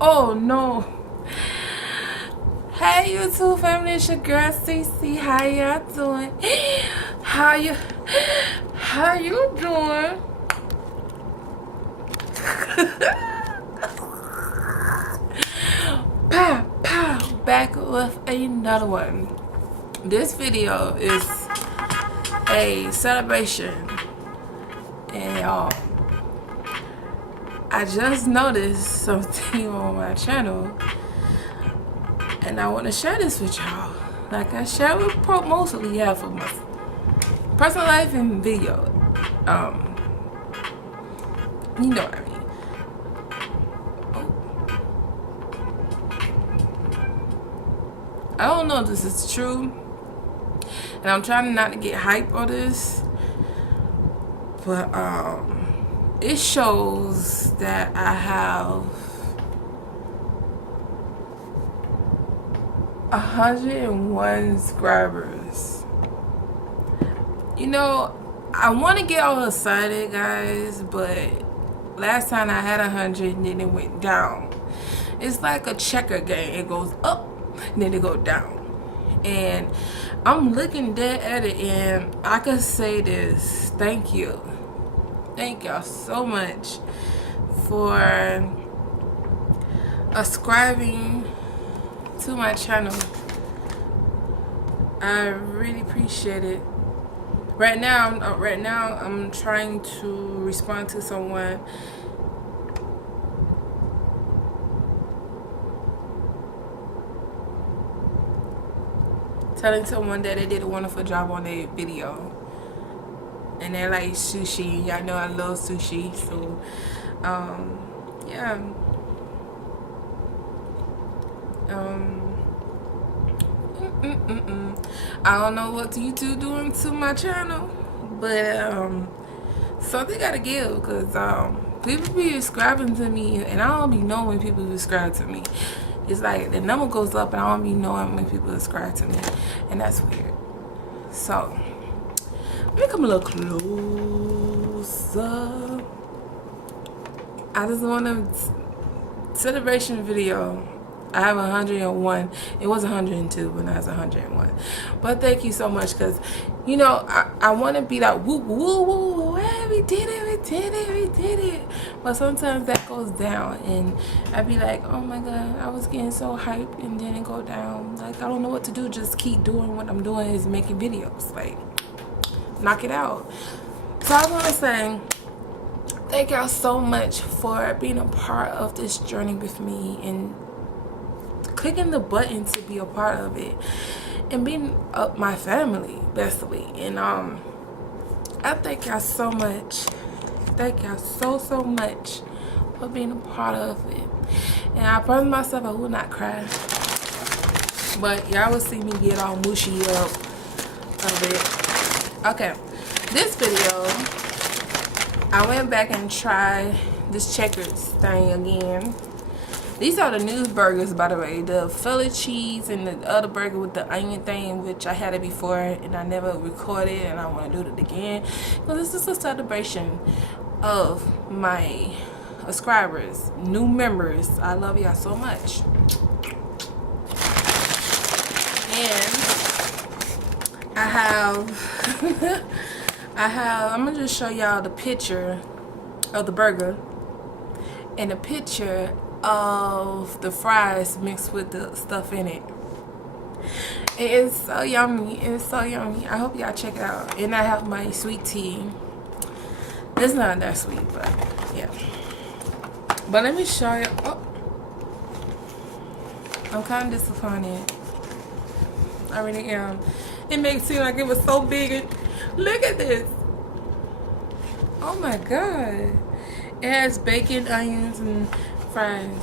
Oh no. Hey YouTube family, it's your girl Cece. How y'all doing? How you doing? Pow pow, back with another one. This video is a celebration, and I just noticed something on my channel, and I want to share this with y'all. Like I share with mostly half of my personal life and video. You know what I mean. I don't know if this is true, and I'm trying not to get hype on this, but it shows that I have 101 subscribers. You know, I want to get all excited, guys, but last time I had 100 and then it went down. It's like a checker game. It goes up and then it goes down. And I'm looking dead at it, and I can say this: thank you. Thank y'all so much for subscribing to my channel. I really appreciate it. Right now I'm trying to respond to someone telling someone that they did a wonderful job on their video, and they like sushi. Y'all know I love sushi, so yeah. I don't know what YouTube doing to my channel, but something gotta give, because people be subscribing to me, and I don't be knowing when people subscribe to me. It's like the number goes up, and I don't be knowing when people subscribe to me, and that's weird. So let me come a little closer. I just want a celebration video. I have 101. It was 102, but now it's 101. But thank you so much, because you know I want to be like woo woo woo, hey, we did it, we did it, we did it. But sometimes that goes down, and I be like, oh my god, I was getting so hyped, and then it go down. Like I don't know what to do. Just keep doing what I'm doing, is making videos. Like knock it out. So I want to say thank y'all so much for being a part of this journey with me, and clicking the button to be a part of it, and being my family basically. And I thank y'all so much. Thank y'all so much for being a part of it. And I promised myself I will not cry, but y'all will see me get all mushy up a bit. Okay, this video I went back and tried this Checkers thing again. These are the new burgers, by the way. The Philly cheese and the other burger with the onion thing, which I had it before and I never recorded, and I want to do it again. But this is a celebration of my subscribers, new members. I love y'all so much. And I have, I'm going to just show y'all the picture of the burger and a picture of the fries mixed with the stuff in it. It's so yummy. It's so yummy. I hope y'all check it out. And I have my sweet tea. It's not that sweet, but yeah. But let me show you. Oh, I'm kind of disappointed. I really am. It makes it seem like it was so big. And look at this. Oh my god. It has bacon, onions, and fries,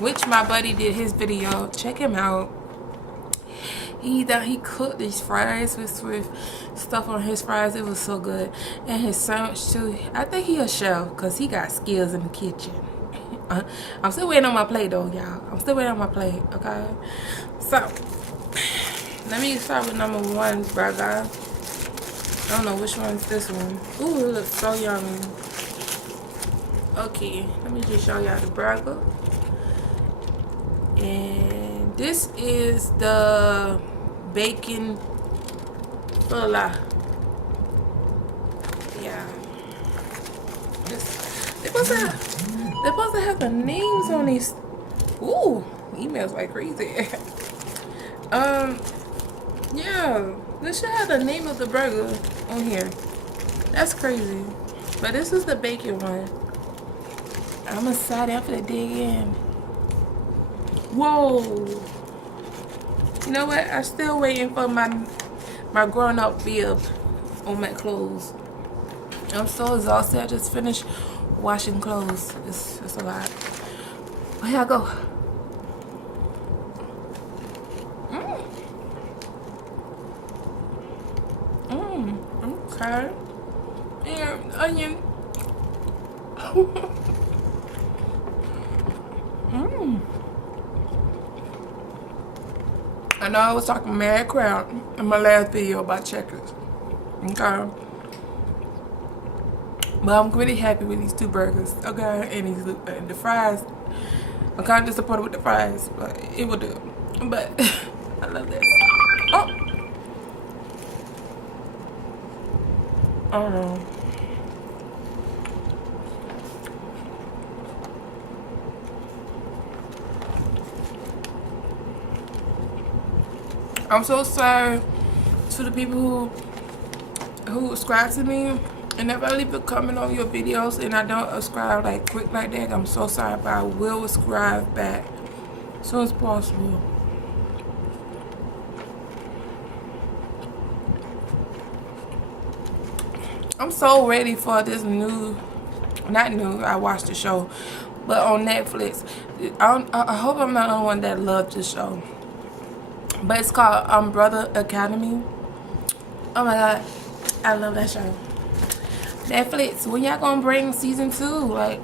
which my buddy did his video. Check him out. He cooked these fries with stuff on his fries. It was so good. And his sandwich too. I think he a chef, because he got skills in the kitchen. I'm still waiting on my plate though, y'all. I'm still waiting on my plate, okay? So let me start with number one burger. I don't know which one's this one. Ooh, it looks so yummy. Okay, let me just show y'all the burger. And this is the bacon fula. Yeah. They're supposed to have the names on these. Ooh, emails like crazy. Yeah, this should have the name of the burger on here. That's crazy. But this is the bacon one. I'm excited for the dig in. Whoa. You know what? I'm still waiting for my grown up bib on my clothes. I'm so exhausted. I just finished washing clothes. It's a lot. But here I go. Okay. And onion. I know I was talking mad crap in my last video about checkers. Okay. But I'm really happy with these two burgers. Okay. And the fries. I'm kind of disappointed with the fries, but it will do. But I love this. Oh. Oh. I'm so sorry to the people who subscribe to me, and if I leave a comment on your videos and I don't subscribe like quick like that, I'm so sorry, but I will subscribe back as soon as possible. I'm so ready for this not new, I watched the show, but on Netflix. I hope I'm not the only one that loves this show. But it's called Umbrella Academy. Oh my god, I love that show. Netflix, when y'all gonna bring season 2? Like,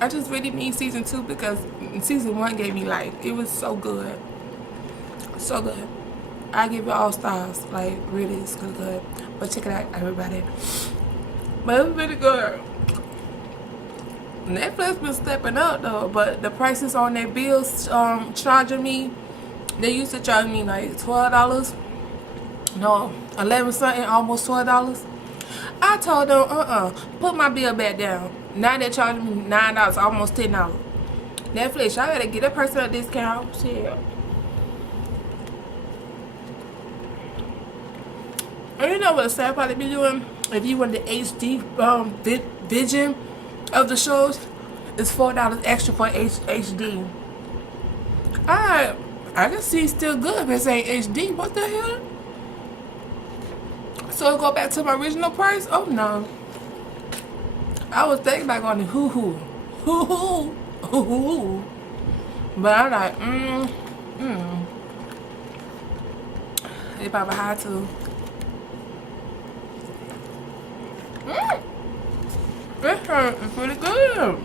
I just really need season 2 because season 1 gave me life. It was so good. So good. I give it all stars. Like, really, it's good. But check it out, everybody. But it was really good. Netflix been stepping up though, but the prices on their bills charging me, they used to charge me like $12. No, 11 something, almost $12. I told them, put my bill back down. Now they're charging me $9, almost $10. Netflix, y'all gotta get a person a discount. Shit. And you know what the sad part they be doing? If you want the HD vision of the shows, it's $4 extra for HD. I can see still good if it's ain't HD. What the hell? So go back to my original price? Oh no. I was thinking about going to hoo-hoo. But I'm like, They probably high too. This shirt is pretty good.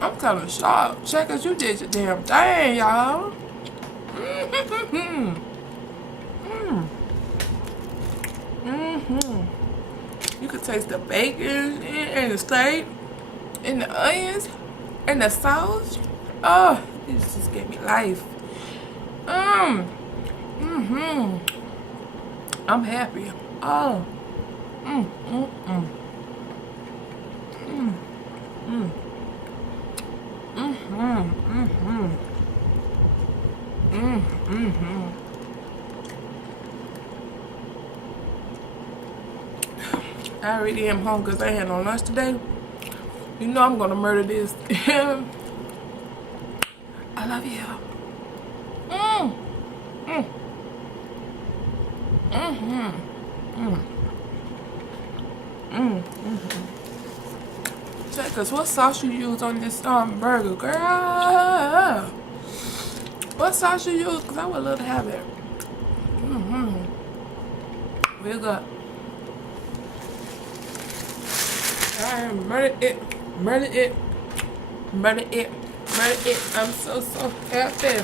I'm kind of shocked. Checkers, you did your damn thing, y'all. You can taste the bacon and the steak and the onions and the sauce. Oh, this just gave me life. I'm happy. Oh. I really am hungry because I had no lunch today. You know I'm gonna murder this. I love you. Checkers, what sauce you use on this burger, girl? What sauce you use? Cause I would love to have it. Real good. I murdered it, murdered it, murdered it, murdered it. I'm so happy.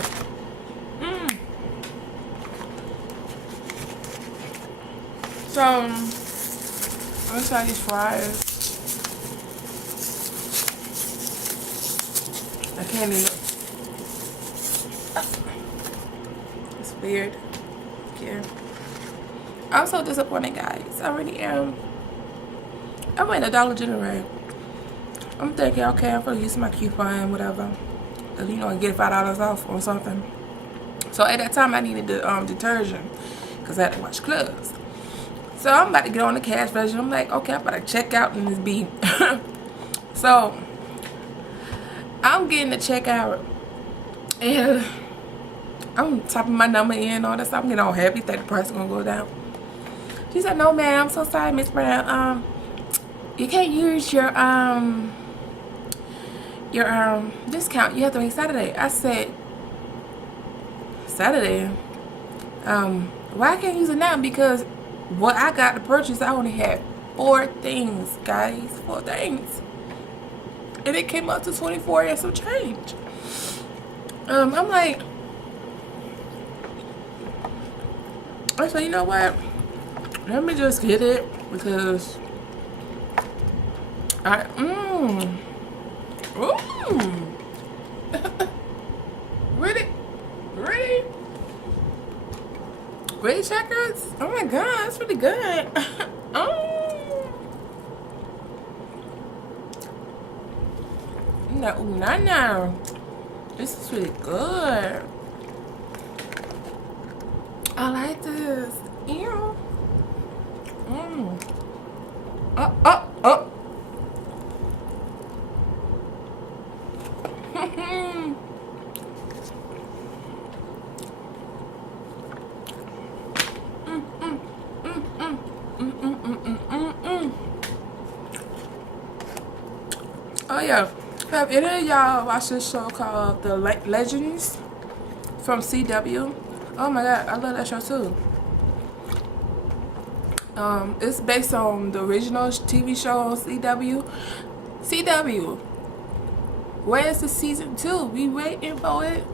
So, I'm gonna try these fries. I can't even. It's weird. Yeah. I'm so disappointed, guys. I really am. I went to Dollar General. I'm thinking, okay, I'm gonna use my coupon, whatever. You know, get $5 off or something. So at that time, I needed the detergent because I had to wash clothes. So I'm about to get on the cash register. I'm like, okay, I'm about to check out in this beat. So I'm getting the checkout, and I'm typing my number in, all that stuff. I'm getting all happy that the price is gonna go down. She said, "No, ma'am, I'm so sorry, Miss Brown. You can't use your discount. You have to wait Saturday." I said, "Saturday? Why I can't use it now? Because what I got to purchase, I only had 4 things, guys, 4 things, and it came up to 24 and some change." I'm like, I said, you know what? Let me just get it because really? Really? Really, checkers? Oh my god, that's really good. No. This is really good. I like this. Ew. Oh. Oh yeah. Have any of y'all watched this show called The Legends from CW? Oh my god, I love that show too. It's based on the original TV show on CW. CW, where's the season 2? We waiting for it.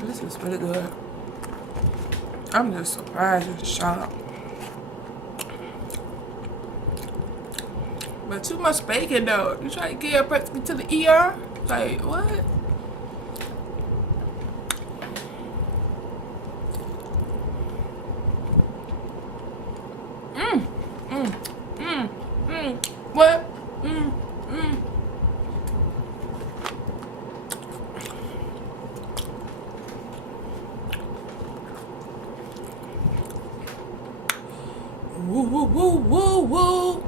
This is really good. I'm just surprised and shocked. But too much bacon though. You try to get a person to the ER? Like, what? What? Woo.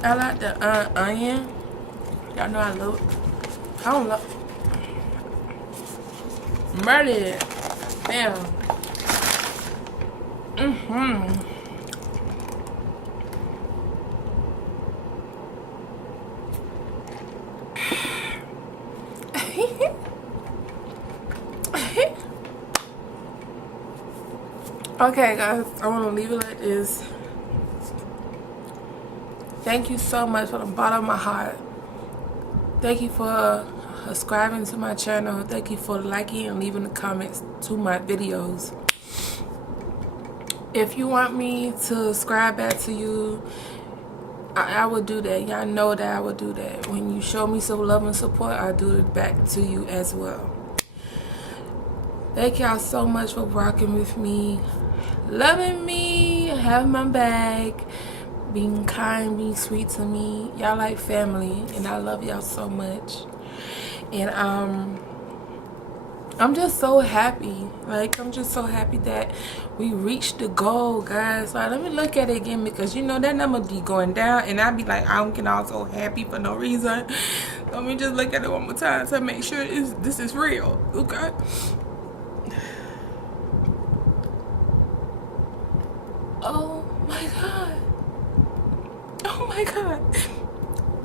I like the onion. Y'all know I love it. I don't love murder it. Damn. Okay, guys, I want to leave it like this. Thank you so much from the bottom of my heart. Thank you for subscribing to my channel. Thank you for liking and leaving the comments to my videos. If you want me to subscribe back to you, I will do that. Y'all know that I will do that. When you show me some love and support, I do it back to you as well. Thank y'all so much for rocking with me. loving me, having my back, being kind, being sweet to me. Y'all like family, and I love y'all so much. And I'm just so happy. Like, I'm just so happy that we reached the goal, guys. Like, let me look at it again, because you know that number be going down, and I be like, I'm getting all so happy for no reason. Let me just look at it one more time to make sure this is real. Okay. Oh my god. Oh my god.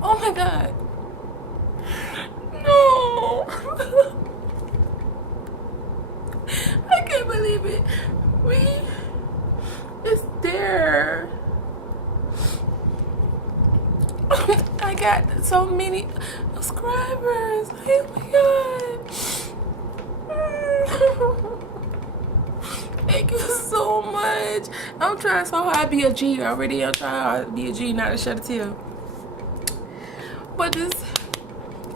Oh my god. No. I can't believe it. It's there. I got so many subscribers. Oh my god. Thank you so much. I'm trying so hard to be a G already. I'm trying hard to be a G, not to shed a tear. But this,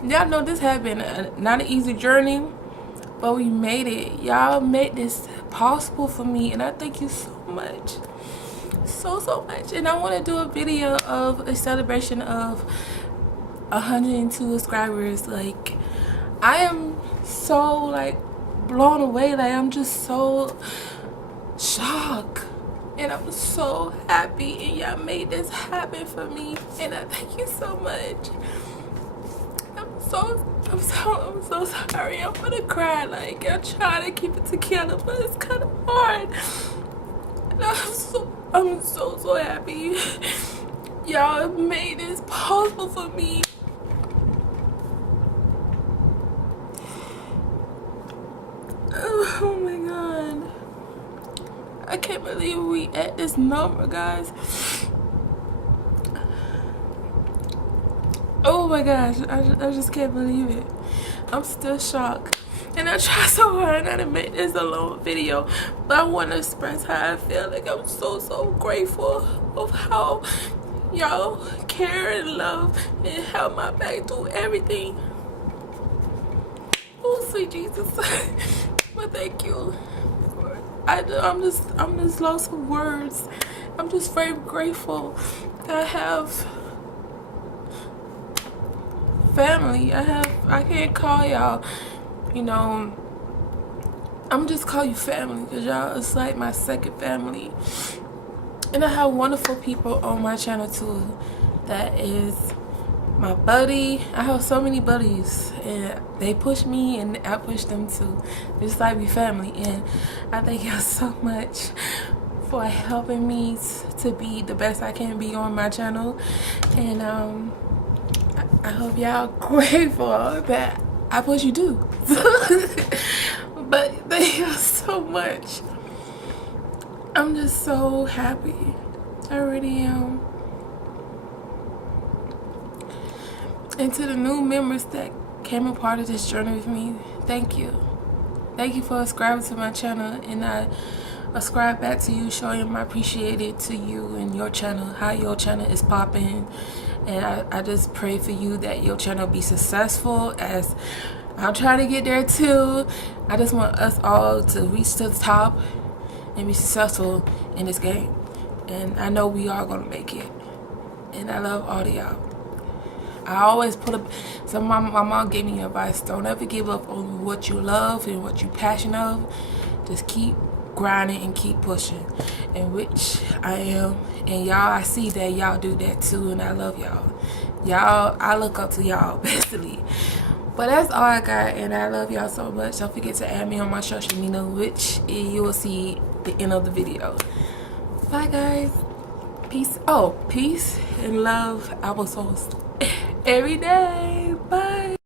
y'all know this has been not an easy journey, but we made it. Y'all made this possible for me, and I thank you so much. So much. And I want to do a video of a celebration of 102 subscribers. Like, I am so like blown away. Like, I'm just so shocked, and I'm so happy, and y'all made this happen for me, and I thank you so much. I'm so sorry. I'm gonna cry. Like, I'm trying to keep it together, but it's kind of hard. And I'm so happy. Y'all made this possible for me. Oh my god. I can't believe we at this number, guys. Oh my gosh, I just can't believe it. I'm still shocked. And I try so hard not to make this a long video, but I want to express how I feel. Like, I'm so grateful of how y'all care and love and help my back through everything. Oh, sweet Jesus. But thank you. I'm just lost for words. I'm just very grateful that I have family. I can't call y'all, you know, I'm just call you family, because y'all is like my second family. And I have wonderful people on my channel too. That is my buddy. I have so many buddies, and they push me and I push them too. Just like we family. And I thank y'all so much for helping me to be the best I can be on my channel. And I hope y'all grateful that I push you too. But thank you so much. I'm just so happy. I really am. And to the new members that came a part of this journey with me, thank you. Thank you for subscribing to my channel, and I ascribe back to you, showing my appreciated to you and your channel, how your channel is popping. And I just pray for you that your channel be successful, as I'm trying to get there too. I just want us all to reach to the top and be successful in this game. And I know we are gonna make it. And I love all of y'all. I always put up, so my mom gave me advice: don't ever give up on what you love and what you're passionate of. Just keep grinding and keep pushing, and which I am. And y'all, I see that y'all do that too, and I love y'all. Y'all, I look up to y'all basically. But that's all I got, and I love y'all so much. Don't forget to add me on my social media, which you will see the end of the video. Bye guys. Peace. Oh, peace and love. Applesauce every day. Bye.